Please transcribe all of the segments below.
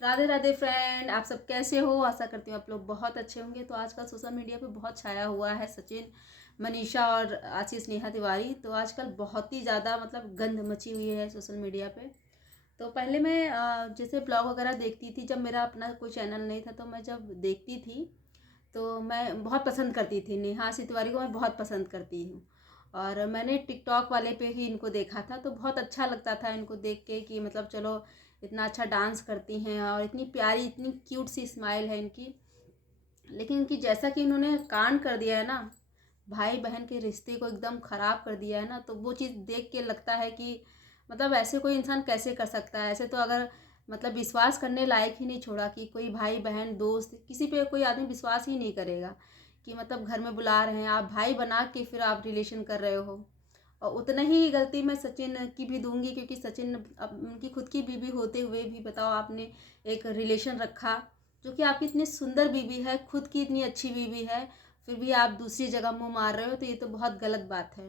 Radhe Radhe friend, आप सब कैसे हो। आशा करती हूँ आप लोग बहुत अच्छे होंगे। तो आजकल सोशल मीडिया पे बहुत छाया हुआ है सचिन, मनीषा और आशीष नेहा तिवारी। तो आजकल बहुत ही ज़्यादा मतलब गंद मची हुई है सोशल मीडिया पे। तो पहले मैं जैसे ब्लॉग वगैरह देखती थी, जब मेरा अपना कोई चैनल नहीं था तो मैं जब देखती थी तो मैं बहुत पसंद करती थी। नेहा आशीष तिवारी को मैं बहुत पसंद करती हूँ। और मैंने टिकटॉक वाले पे ही इनको देखा था तो बहुत अच्छा लगता था इनको देख के कि मतलब चलो इतना अच्छा डांस करती हैं और इतनी प्यारी इतनी क्यूट सी स्माइल है इनकी। लेकिन इनकी जैसा कि इन्होंने कांड कर दिया है ना, भाई बहन के रिश्ते को एकदम ख़राब कर दिया है ना, तो वो चीज़ देख के लगता है कि मतलब ऐसे कोई इंसान कैसे कर सकता है। ऐसे तो अगर मतलब विश्वास करने लायक ही नहीं छोड़ा कि कोई भाई बहन दोस्त किसी पे कोई आदमी विश्वास ही नहीं करेगा कि मतलब घर में बुला रहे हैं आप भाई बना के फिर आप रिलेशन कर रहे हो। और उतना ही गलती मैं सचिन की भी दूंगी क्योंकि सचिन अब उनकी खुद की बीवी होते हुए भी बताओ आपने एक रिलेशन रखा जो कि आपकी इतनी सुंदर बीवी है, खुद की इतनी अच्छी बीवी है, फिर भी आप दूसरी जगह मुंह मार रहे हो, तो ये तो बहुत गलत बात है।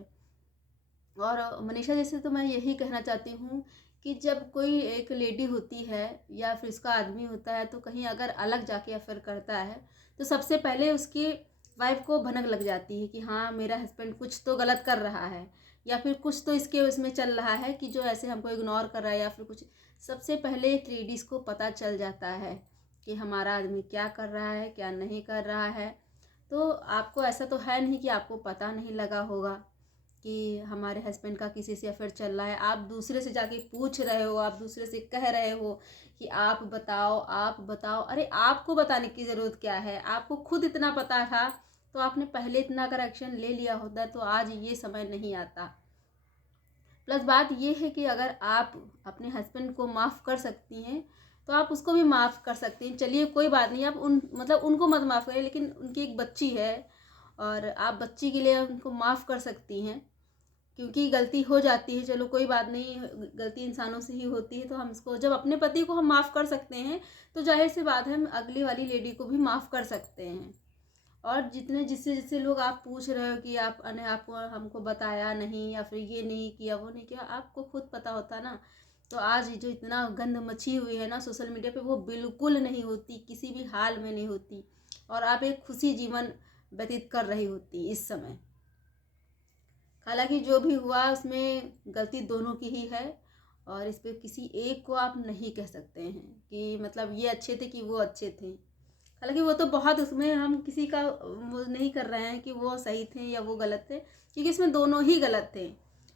और मनीषा जैसे तो मैं यही कहना चाहती हूँ कि जब कोई एक लेडी होती है या फिर उसका आदमी होता है तो कहीं अगर अलग जाके अफेयर करता है तो सबसे पहले उसकी वाइफ को भनक लग जाती है कि हाँ मेरा हस्बैंड कुछ तो गलत कर रहा है या फिर कुछ तो इसके उसमें चल रहा है कि जो ऐसे हमको इग्नोर कर रहा है या फिर कुछ। सबसे पहले एक लेडीज़ को पता चल जाता है कि हमारा आदमी क्या कर रहा है क्या नहीं कर रहा है। तो आपको ऐसा तो है नहीं कि आपको पता नहीं लगा होगा कि हमारे हस्बैंड का किसी से अफेयर चल रहा है। आप दूसरे से जाके पूछ रहे हो, आप दूसरे से कह रहे हो कि आप बताओ आप बताओ। अरे आपको बताने की ज़रूरत क्या है, आपको खुद इतना पता था तो आपने पहले इतना अगर एक्शन ले लिया होता तो आज ये समय नहीं आता। प्लस बात ये है कि अगर आप अपने हस्बैंड को माफ़ कर सकती हैं तो आप उसको भी माफ़ कर सकती हैं। चलिए कोई बात नहीं, आप उन मतलब उनको मत माफ़ करें, लेकिन उनकी एक बच्ची है और आप बच्ची के लिए उनको माफ़ कर सकती हैं क्योंकि गलती हो जाती है। चलो कोई बात नहीं, गलती इंसानों से ही होती है। तो हम इसको जब अपने पति को हम माफ़ कर सकते हैं तो जाहिर सी बात है हम अगली वाली लेडी को भी माफ़ कर सकते हैं। और जितने जिससे जिससे लोग आप पूछ रहे हो कि आपने आपको हमको बताया नहीं या फिर ये नहीं किया वो नहीं किया, आपको खुद पता होता ना तो आज जो इतना गंद मची हुई है ना सोशल मीडिया पे वो बिल्कुल नहीं होती, किसी भी हाल में नहीं होती। और आप एक खुशी जीवन व्यतीत कर रही होती इस समय। हालांकि जो भी हुआ उसमें गलती दोनों की ही है और इस पर किसी एक को आप नहीं कह सकते हैं कि मतलब ये अच्छे थे कि वो अच्छे थे। हालांकि वो तो बहुत उसमें हम किसी का वो नहीं कर रहे हैं कि वो सही थे या वो गलत थे, क्योंकि इसमें दोनों ही गलत थे।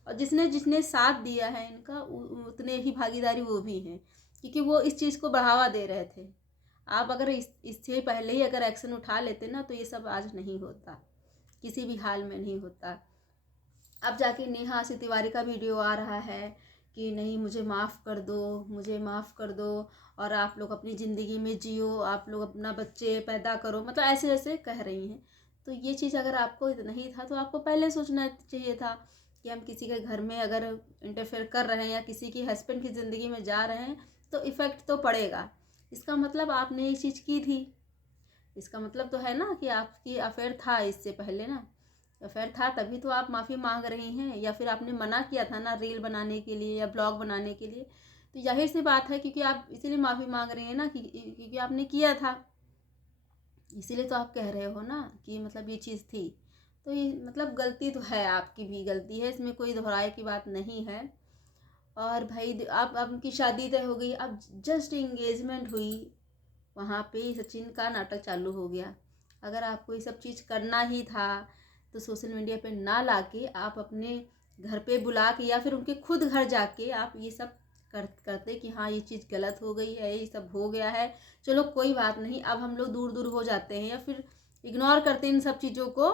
और जिसने जिसने साथ दिया है इनका उतने ही भागीदारी वो भी हैं क्योंकि वो इस चीज़ को बढ़ावा दे रहे थे। आप अगर इससे पहले ही अगर एक्शन उठा लेते ना तो ये सब आज नहीं होता, किसी भी हाल में नहीं होता। अब जाके नेहा आशीष तिवारी का वीडियो आ रहा है कि नहीं मुझे माफ़ कर दो, मुझे माफ़ कर दो और आप लोग अपनी ज़िंदगी में जियो, आप लोग अपना बच्चे पैदा करो, मतलब ऐसे ऐसे कह रही हैं। तो ये चीज़ अगर आपको इतना ही था तो आपको पहले सोचना चाहिए था कि हम किसी के घर में अगर इंटरफेयर कर रहे हैं या किसी की हस्बैंड की ज़िंदगी में जा रहे हैं तो इफ़ेक्ट तो पड़ेगा। इसका मतलब आपने ये चीज़ की थी, इसका मतलब तो है ना कि आपकी अफेयर था इससे पहले ना। अफेयर था तभी तो आप माफ़ी मांग रही हैं, या फिर आपने मना किया था ना रील बनाने के लिए या ब्लॉग बनाने के लिए। तो जाहिर सी बात है क्योंकि आप इसीलिए माफ़ी मांग रही हैं ना क्योंकि आपने किया था, इसीलिए तो आप कह रहे हो ना कि मतलब ये चीज़ थी। तो ये मतलब गलती तो है, आपकी भी गलती है, इसमें कोई दोहराए की बात नहीं है। और भाई आप उनकी शादी तय हो गई, अब जस्ट इंगेजमेंट हुई वहाँ पे सचिन का नाटक चालू हो गया। अगर आपको ये सब चीज़ करना ही था तो सोशल मीडिया पे ना लाके आप अपने घर पे बुला के या फिर उनके खुद घर जाके आप ये सब करते कि हाँ ये चीज़ गलत हो गई है, ये सब हो गया है, चलो कोई बात नहीं, अब हम लोग दूर दूर हो जाते हैं या फिर इग्नोर करते हैं इन सब चीज़ों को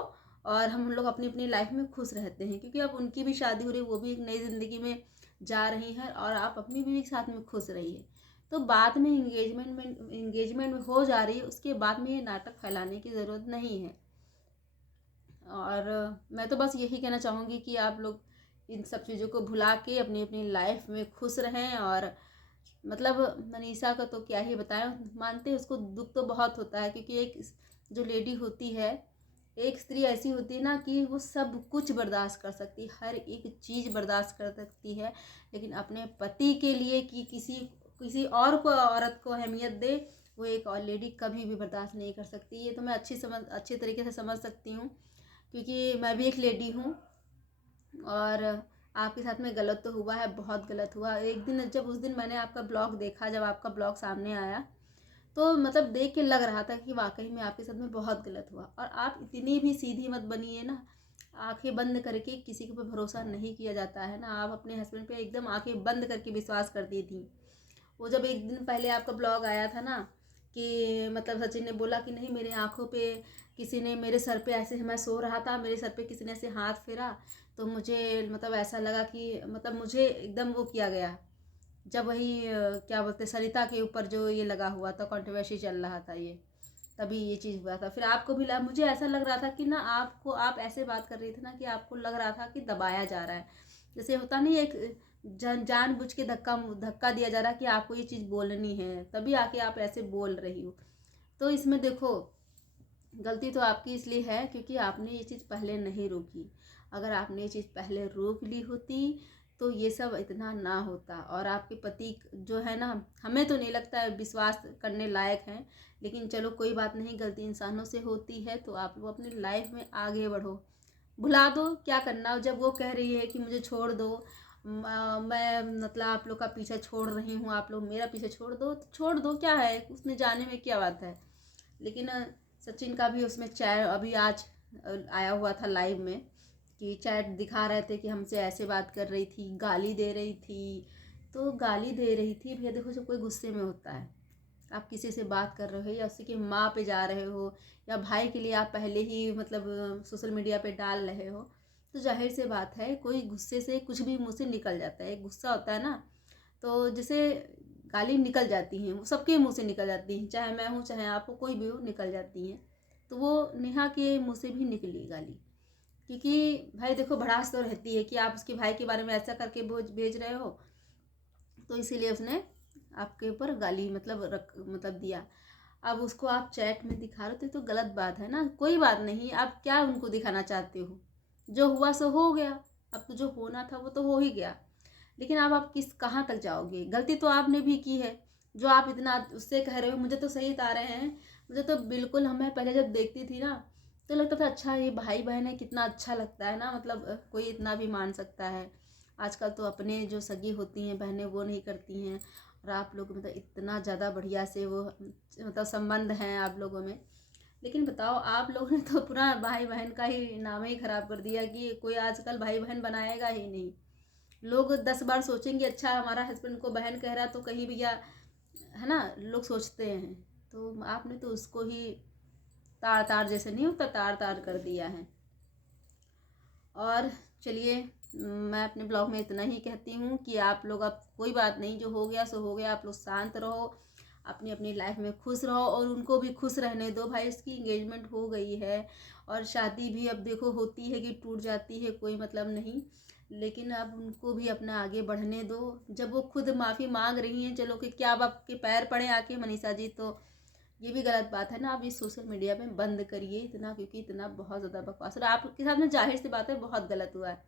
और हम लोग अपनी अपनी लाइफ में खुश रहते हैं। क्योंकि अब उनकी भी शादी हो रही है, वो भी एक नई ज़िंदगी में जा रही हैं और आप अपनी बीवी के साथ में खुश रहिए। तो बाद में इंगेजमेंट में हो जा रही है, उसके बाद में ये नाटक फैलाने की ज़रूरत नहीं है। और मैं तो बस यही कहना चाहूँगी कि आप लोग इन सब चीज़ों को भुला के अपनी अपनी लाइफ में खुश रहें। और मतलब मनीषा का तो क्या ही बताएं, मानते हैं उसको दुख तो बहुत होता है क्योंकि एक जो लेडी होती है, एक स्त्री ऐसी होती है ना कि वो सब कुछ बर्दाश्त कर सकती है, हर एक चीज़ बर्दाश्त कर सकती है, लेकिन अपने पति के लिए कि किसी किसी और को औरत को अहमियत दे, वो एक और लेडी कभी भी बर्दाश्त नहीं कर सकती। ये तो मैं अच्छी तरीके से समझ सकती हूँ, क्योंकि मैं भी एक लेडी हूँ। और आपके साथ में गलत तो हुआ है, बहुत गलत हुआ। एक दिन जब उस दिन मैंने आपका ब्लॉग देखा, जब आपका ब्लॉग सामने आया, तो मतलब देख के लग रहा था कि वाकई में आपके साथ में बहुत गलत हुआ। और आप इतनी भी सीधी मत बनिए ना, आंखें बंद करके किसी के ऊपर भरोसा नहीं किया जाता है ना। आप अपने हस्बैंड पे एकदम आंखें बंद करके विश्वास करती थी। वो जब एक दिन पहले आपका ब्लॉग आया था ना, कि मतलब सचिन ने बोला कि नहीं, मेरे आंखों पे किसी ने, मेरे सर पे ऐसे, मैं सो रहा था, मेरे सर पे किसी ने ऐसे हाथ फेरा, तो मुझे मतलब ऐसा लगा कि मतलब मुझे एकदम वो किया गया। जब वही क्या बोलते, सरिता के ऊपर जो ये लगा हुआ था, कंट्रोवर्सी चल रहा था, ये तभी ये चीज़ हुआ था। फिर आपको भी मुझे ऐसा लग रहा था कि ना, आपको, आप ऐसे बात कर रही थी ना कि आपको लग रहा था कि दबाया जा रहा है। जैसे होता नहीं, एक जानबूझ के धक्का दिया जा रहा है कि आपको ये चीज़ बोलनी है, तभी आके आप ऐसे बोल रही हो। तो इसमें देखो, गलती तो आपकी इसलिए है क्योंकि आपने ये चीज़ पहले नहीं रोकी। अगर आपने ये चीज़ पहले रोक ली होती तो ये सब इतना ना होता। और आपके पति जो है ना, हमें तो नहीं लगता है विश्वास करने लायक हैं, लेकिन चलो कोई बात नहीं, गलती इंसानों से होती है। तो आप वो अपनी लाइफ में आगे बढ़ो, भुला दो, क्या करना। जब वो कह रही है कि मुझे छोड़ दो, मैं मतलब आप लोग का पीछा छोड़ रही हूँ, आप लोग मेरा पीछे छोड़ दो, तो छोड़ दो, क्या है उसमें जाने में, क्या बात है। लेकिन सचिन का भी उसमें चैट अभी आज आया हुआ था लाइव में, कि चैट दिखा रहे थे कि हमसे ऐसे बात कर रही थी, गाली दे रही थी। तो गाली दे रही थी भैया, देखो जब कोई गुस्से में होता है, आप किसी से बात कर रहे हो या उसी की माँ पे जा रहे हो, या भाई के लिए आप पहले ही मतलब सोशल मीडिया पे डाल रहे हो, तो जाहिर सी बात है कोई गुस्से से कुछ भी मुँह से निकल जाता है। गुस्सा होता है ना, तो जैसे गाली निकल जाती हैं, वो सबके मुंह से निकल जाती हैं, चाहे मैं हूँ चाहे आप हो, कोई भी हो, निकल जाती हैं। तो वो नेहा के मुंह से भी निकली गाली, क्योंकि भाई देखो, भड़ास तो रहती है कि आप उसके भाई के बारे में ऐसा करके भेज रहे हो, तो इसीलिए उसने आपके ऊपर गाली मतलब दिया। अब उसको आप चैट में दिखा रहे थे तो गलत बात है ना। कोई बात नहीं, आप क्या उनको दिखाना चाहते हो, जो हुआ सो हो गया। अब तो जो होना था वो तो हो ही गया, लेकिन अब आप कहाँ तक जाओगे। गलती तो आपने भी की है, जो आप इतना उससे कह रहे हो। मुझे तो सही बता रहे हैं, मुझे तो बिल्कुल, हमें पहले जब देखती थी ना, तो लगता था अच्छा ये भाई बहन है, कितना अच्छा लगता है ना, मतलब कोई इतना भी मान सकता है। आजकल तो अपने जो सगी होती हैं बहनें, वो नहीं करती हैं। और आप लोग मतलब इतना ज़्यादा बढ़िया से वो मतलब संबंध हैं आप लोगों में। लेकिन बताओ, आप लोगों ने तो पूरा भाई बहन का ही नाम ही खराब कर दिया, कि कोई आजकल भाई बहन बनाएगा ही नहीं। लोग 10 बार सोचेंगे, अच्छा हमारा हस्बैंड को बहन कह रहा तो कहीं भैया, है ना, लोग सोचते हैं। तो आपने तो उसको ही तार तार, जैसे नहीं होता, तार तार कर दिया है। और चलिए, मैं अपने ब्लॉग में इतना ही कहती हूँ कि आप लोग, अब कोई बात नहीं, जो हो गया सो हो गया। आप लोग शांत रहो, अपनी अपनी लाइफ में खुश रहो, और उनको भी खुश रहने दो। भाई इसकी इंगेजमेंट हो गई है, और शादी भी अब देखो होती है कि टूट जाती है, कोई मतलब नहीं। लेकिन अब उनको भी अपना आगे बढ़ने दो। जब वो खुद माफ़ी मांग रही हैं, चलो कि क्या अब आपके पैर पड़े आके मनीषा जी, तो ये भी गलत बात है ना। आप इस सोशल मीडिया में बंद करिए इतना, क्योंकि इतना बहुत ज़्यादा बकवास, और आपके साथ में जाहिर सी बात है बहुत गलत हुआ है।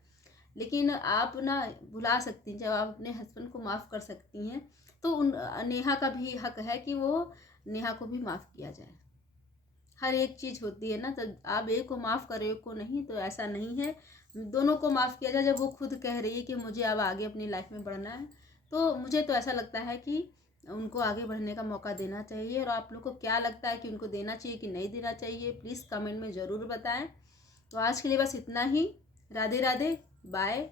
लेकिन आप ना भुला सकती हैं, जब आप अपने हस्बैंड को माफ़ कर सकती हैं, तो नेहा का भी हक है कि वो, नेहा को भी माफ़ किया जाए। हर एक चीज़ होती है ना, तो आप एक को माफ़ करें, एक को नहीं, तो ऐसा नहीं है। दोनों को माफ़ किया जाए। जब वो खुद कह रही है कि मुझे अब आगे अपनी लाइफ में बढ़ना है, तो मुझे तो ऐसा लगता है कि उनको आगे बढ़ने का मौका देना चाहिए। और आप लोग को क्या लगता है कि उनको देना चाहिए कि नहीं देना चाहिए, प्लीज़ कमेंट में ज़रूर बताएं। तो आज के लिए बस इतना ही। राधे राधे, बाय।